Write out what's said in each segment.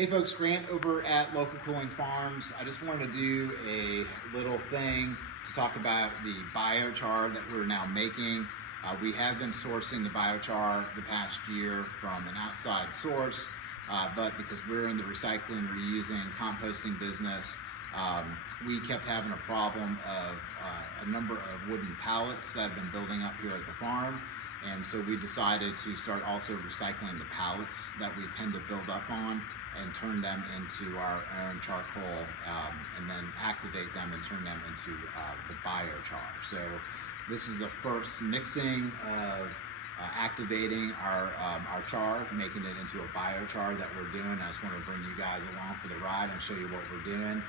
Hey folks, Grant over at Local Cooling Farms. I just wanted to do a little thing to talk about the biochar that we're now making. We have been sourcing the biochar the past year from an outside source, but because we're in the recycling, reusing, composting business, we kept having a problem of a number of wooden pallets that have been building up here at the farm. And so we decided to start also recycling the pallets that we tend to build up on and turn them into our own charcoal, and then activate them and turn them into the biochar. So this is the first mixing of activating our char, making it into a biochar that we're doing. I just want to bring you guys along for the ride and show you what we're doing.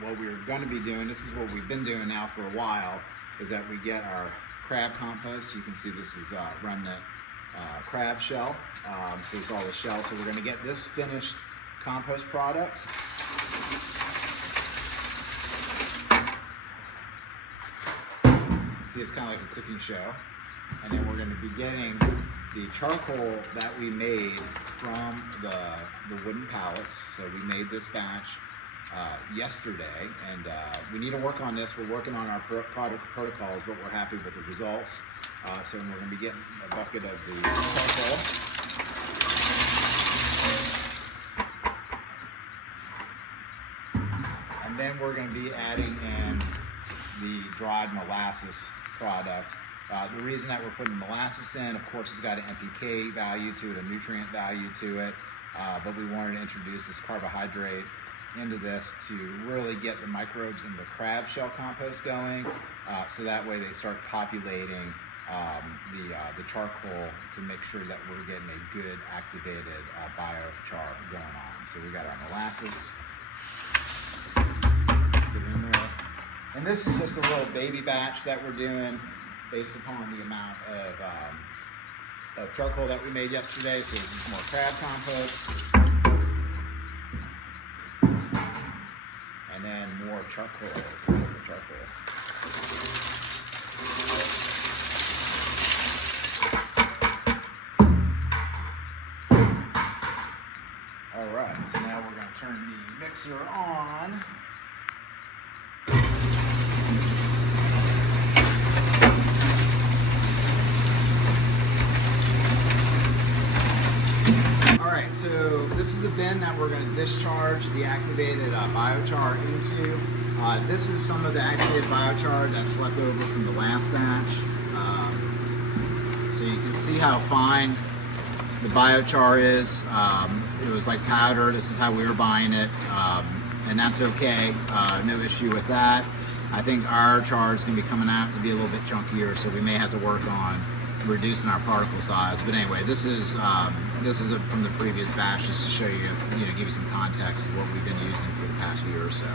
What we're going to be doing, this is what we've been doing now for a while, is that we get our crab compost. You can see this is remnant crab shell. So it's all the shell. So we're going to get this finished compost product. See, it's kind of like a cooking show. And then we're going to be getting the charcoal that we made from the wooden pallets. So we made this batch yesterday, and we need to work on this. We're working on our product protocols, but we're happy with the results. So we're going to be getting a bucket of the charcoal. And then we're going to be adding in the dried molasses product. The reason that we're putting molasses in, of course, it's got an NPK value to it, a nutrient value to it, but we wanted to introduce this carbohydrate into this to really get the microbes in the crab shell compost going, so that way they start populating the charcoal to make sure that we're getting a good activated biochar going on. So we got our molasses, put it in there, and this is just a little baby batch that we're doing based upon the amount of charcoal that we made yesterday. So this is more crab compost, and then more charcoal. Some more charcoal. All right, so now we're going to turn the mixer on. All right, so this is a bin that we're going to discharge the activated biochar into. This is some of the activated biochar that's left over from the last batch. So you can see how fine the biochar is. It was like powder. This is how we were buying it, and that's okay. No issue with that. I think our char is going to be coming out to be a little bit chunkier, so we may have to work on reducing our particle size. But anyway, this is from the previous batch, just to show you, give you some context of what we've been using for the past year or so.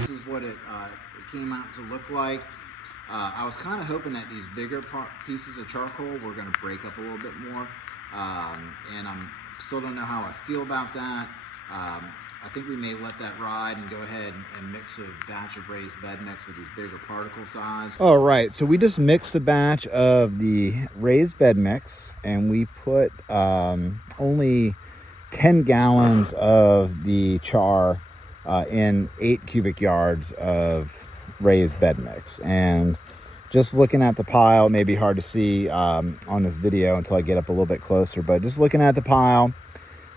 This is what it came out to look like. I was kind of hoping that these bigger pieces of charcoal were going to break up a little bit more, and I still don't know how I feel about that. I think we may let that ride and go ahead and mix a batch of raised bed mix with these bigger particle size. All right, so we just mixed a batch of the raised bed mix, and we put only 10 gallons of the char in 8 cubic yards of raised bed mix. And just looking at the pile, it may be hard to see on this video until I get up a little bit closer, but just looking at the pile,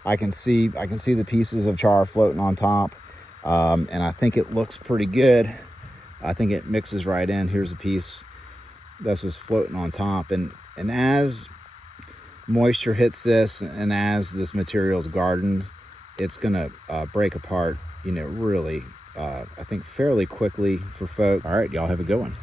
I can see the pieces of char floating on top, and I think it looks pretty good. I think it mixes right in. Here's a piece that's just floating on top, and as moisture hits this, and as this material is gardened, it's gonna break apart, really, I think fairly quickly for folks. All right, y'all have a good one.